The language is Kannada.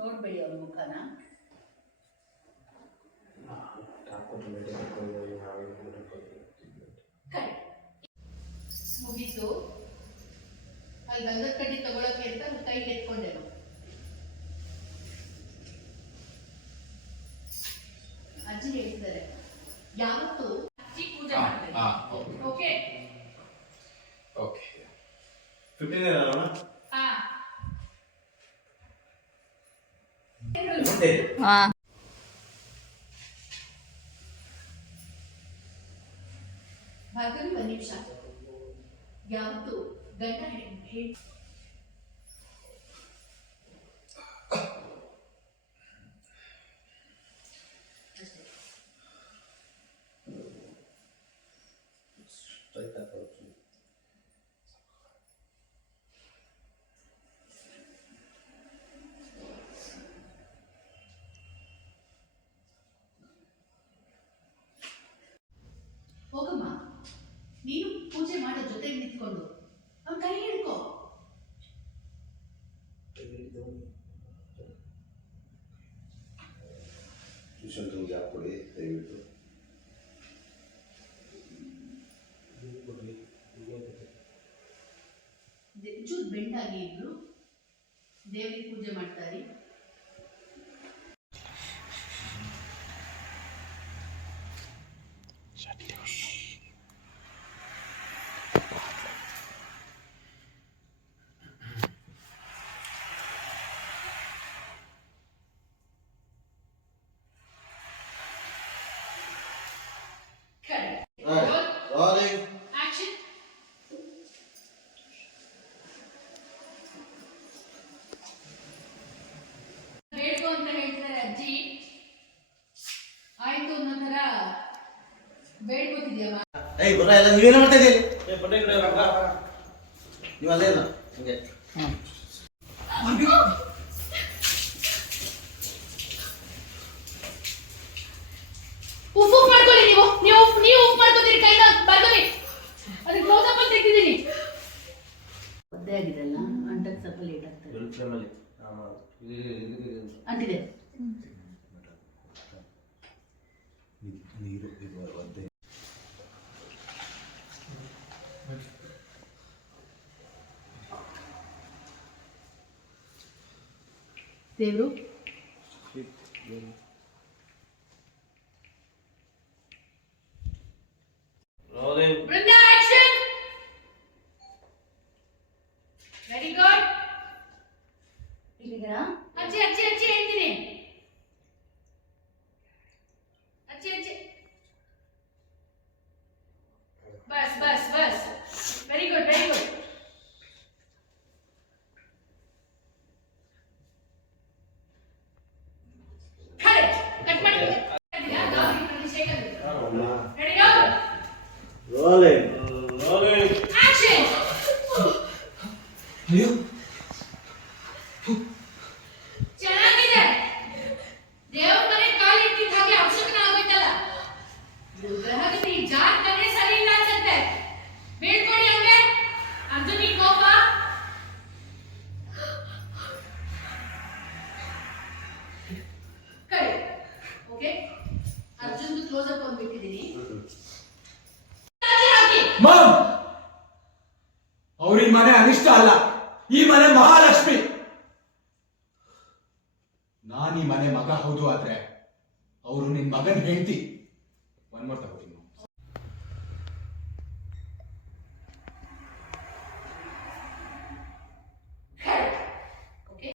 ನೋಡ್ಬೇಡಿ ಅವ್ರ ಮುಖನ. ಮುಗೀತು. ಅಲ್ಲಿ ಗಂಧದ ಕಡ್ಡಿ ತಗೊಳಕ್ಕೆ ಅಂತ ಕೈ ಎತ್ಕೊಂಡೆ ಅಜ್ಜಿ ಹೇಳ್ತಾರೆ ಯಾವತ್ತು? ಅಜ್ಜಿ ಪೂಜೆ ಮಾಡ್ತಾರೆ. ಓಕೆ ಓಕೆ ಫಿಫ್ಟೀನ್ हाँ। भागम बने या तो गंडा हेड ಮಾಡೋ ಜೊತೆಗೆ ನಿಂತ್ಕೊಂಡು. ಅವ್ನ ಕೈ ಹಿಡ್ಕೋ. ಟ್ಯೂಷನ್ ರೂಮ್ಗೆ ಹಾಕ್ಕೊಡಿ ದಯವಿಟ್ಟು. ಚೂರು ಬೆಂಡಾಗಿ ಇದ್ರು. ದೇವರಿಗೆ ಪೂಜೆ ಮಾಡ್ತಾರೆ ಏಯ್ ಬರ್ರ ಎಲ್ಲ ನೀವೇನು ಮಾಡ್ತಾ ಇದ್ದೀರಿ? ನೀವು ಅಲ್ಲೇ ಇಲ್ಲ ಹಂಗೆ. ಉಪ್ಪು ಉಪ್ಪು ಮಾಡ್ಕೊಳ್ಳಿ ನೀವು. ನೀವು ನೀವು ಉಪ್ಪು ಮಾಡ್ಕೊತೀರಿ ಕೈನ ಬರ್ಕೊಳ್ಳಿ ಅದಕ್ಕೆ ಕ್ಲೋಸ್ ಅಪ್ ಅಂತ ತೆಗ್ದಿದ್ದೀನಿ. ಒದ್ದೆ ಆಗಿದೆಲ್ಲ ಅಂಟಕ್ಕೆ ಸ್ವಲ್ಪ ಲೇಟ್ ಆಗ್ತದೆ ಅಂಟಿದೆ. ನೀರು ಇದು ಒದ್ದೆ. దేవుడు? వెరీ గుడ్ అచ్చి అచ్చి అచ్చి ఏంటి Meu ನಾನ್ ಈ ಮನೆ ಮಗ ಹೌದು ಆದ್ರೆ ಅವರು ನಿನ್ನ ಮಗನ ಹೆಂಡತಿ. ಒನ್ ಮೋರ್ ತಗೋ.